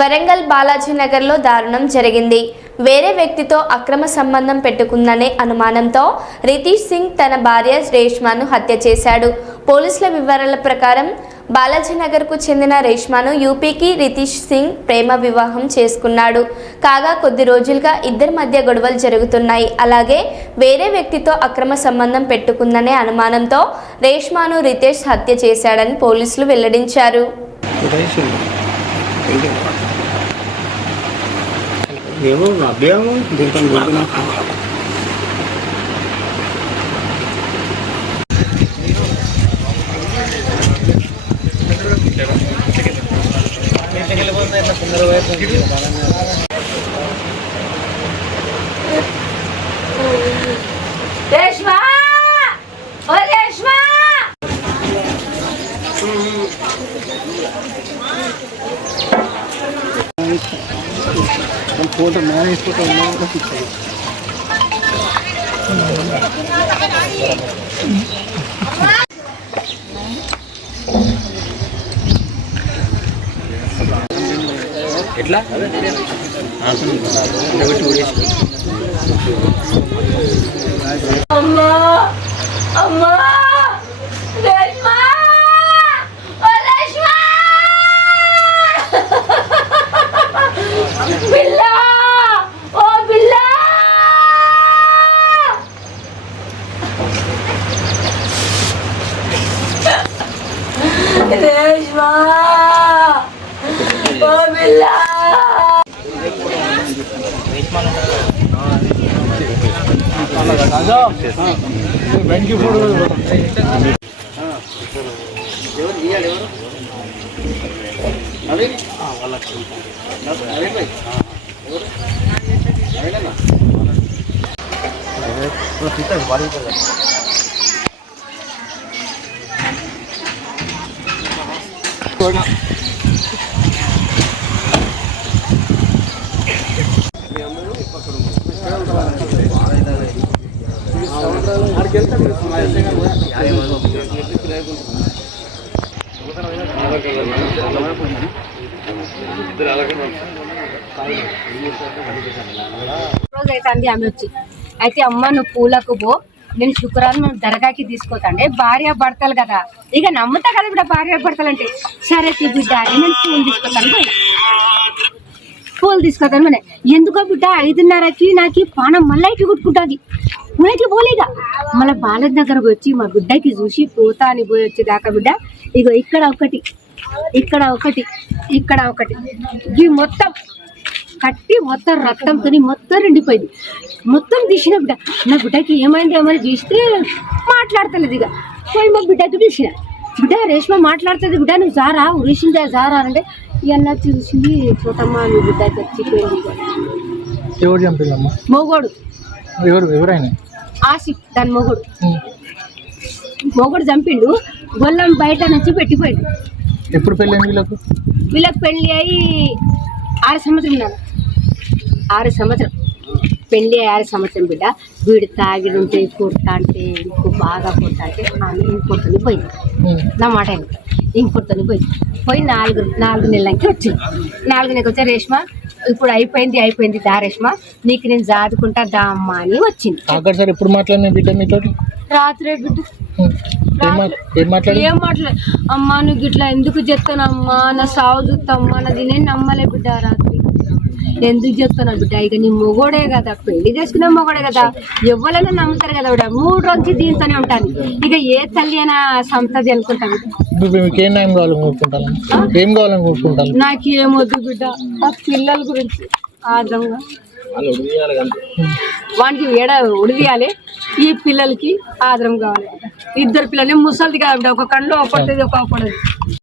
వరంగల్ బాలాజీ నగర్లో దారుణం జరిగింది. వేరే వ్యక్తితో అక్రమ సంబంధం పెట్టుకుందనే అనుమానంతో రితీష్ సింగ్ తన భార్య రేష్మాను హత్య చేశాడు. పోలీసుల వివరాల ప్రకారం బాలాజీ నగర్కు చెందిన రేష్మాను యూపీకి రితీష్ సింగ్ ప్రేమ వివాహం చేసుకున్నాడు. కాగా కొద్ది రోజులుగా ఇద్దరి మధ్య గొడవలు జరుగుతున్నాయి. అలాగే వేరే వ్యక్తితో అక్రమ సంబంధం పెట్టుకుందనే అనుమానంతో రేష్మాను రితేష్ హత్య చేశాడని పోలీసులు వెల్లడించారు. Devo na belo, dentro do na Reshma! Oh, Reshma! Hum, hum. Photo marriage photo ఉన్నా కూడా ఫిక్స్ ఎట్లా? అమ్మా! రేష్మా ఓ బిల్లా వెంకీ ఫోటో ఎవరు ఇయ్యాడు రోజు అయితే అంది ఆమె వచ్చి అయితే అమ్మ నువ్వు పూలకు పో. నేను శుక్రవారం మేము దర్గాకి తీసుకొస్తాండే భార్య భర్తలు కదా. ఇక నమ్ముతా కదా ఇప్పుడు భార్య భర్తలు అంటే. సరే తీ బిడ్డ నేను పూలు తీసుకొస్తాను పూలు తీసుకొస్తాను మన ఎందుకో బిడ్డ ఐదున్నరకి నాకు పానం మళ్ళీ ఇటు కొట్టుకుంటుంది. పోయికి పోలేగా మళ్ళీ బాలజ్ దగ్గరకు వచ్చి మా బిడ్డకి చూసి పోతా అని పోయి వచ్చేదాకా బిడ్డ ఇగో ఇక్కడ ఒకటి ఇక్కడ ఒకటి ఇక్కడ ఒకటి. ఇది మొత్తం కట్టి మొత్తం రక్తంతో మొత్తం రెండిపోయింది మొత్తం తీసిన బిడ్డ. నా బిడ్డకి ఏమైంది ఏమైనా చూస్తే మాట్లాడతలేదు ఇక. పోయి మా బిడ్డకి చూసిన. బిడ్డ రేష్మ మాట్లాడుతుంది బిడ్డ నువ్వు జారా ఉరిసిందా జారా అంటే ఇవన్న చూసింది చూటమ్మ నీ బిడ్డ చచ్చిపోయింది. ఎవరు చంపిందమ్మా మొగోడు. ఎవరు ఎవరైనా? ఆసిఫ్ దాని మొగోడు. మొగోడు చంపిండు గొల్లం బయట నుంచి పెట్టిపోయిండు. ఎప్పుడు పెళ్ళైంది వీళ్ళకు? వీళ్ళకి పెళ్ళి అయ్యి ఆరు సంవత్సరం ఉన్నారు ఆరు సంవత్సరం. అయ్యి ఆరు సంవత్సరం బిడ్డ. వీడు తాగి ఉంటే కొడతా అంటే ఇంకో బాగా కొడతా అంటే ఇంకొకరిని పోయింది. నా మాట. ఇంకొకరిని పోయింది. పోయి నాలుగు నాలుగు నెలలకి వచ్చింది. నాలుగు నెలకి వచ్చే రేష్మ ఇప్పుడు అయిపోయింది అయిపోయింది దా రేష్మ. నీకు నేను జాదుకుంటా దా అమ్మ అని వచ్చింది. అక్కడ సార్ ఎప్పుడు మాట్లాడిన బిడ్డ మీతో రాత్రే బిడ్డ. ఏం మాట్లాడి అమ్మా నువ్వు ఇట్లా ఎందుకు చెప్తానమ్మా? నా సావు చూస్తామ్మా నాది నేను నమ్మలే బిడ్డ రాత్రి. ఎందుకు చెప్తున్నా బిడ్డ? ఇక నీ మొగోడే కదా పెళ్ళి చేసుకునే మొగోడే కదా. ఎవరైనా నమ్ముతారు కదా బిడ్డ? మూడు రోజులు దీంతోనే ఉంటాను. ఇక ఏ తల్లి అయినా సంతది అనుకుంటాను ఏం కావాలని కోరుకుంటాను నాకు ఏమొద్దు బిడ్డ. ఆ పిల్లల గురించి ఆద్రంగా వానికి ఏడ ఉడిదియాలి ఈ పిల్లలకి ఆదరం కావాలి. ఇద్దరు పిల్లలు ముసలిది కాదు బిడ్డ. ఒక కళ్ళు ఒకటి ఒక ఒకటి.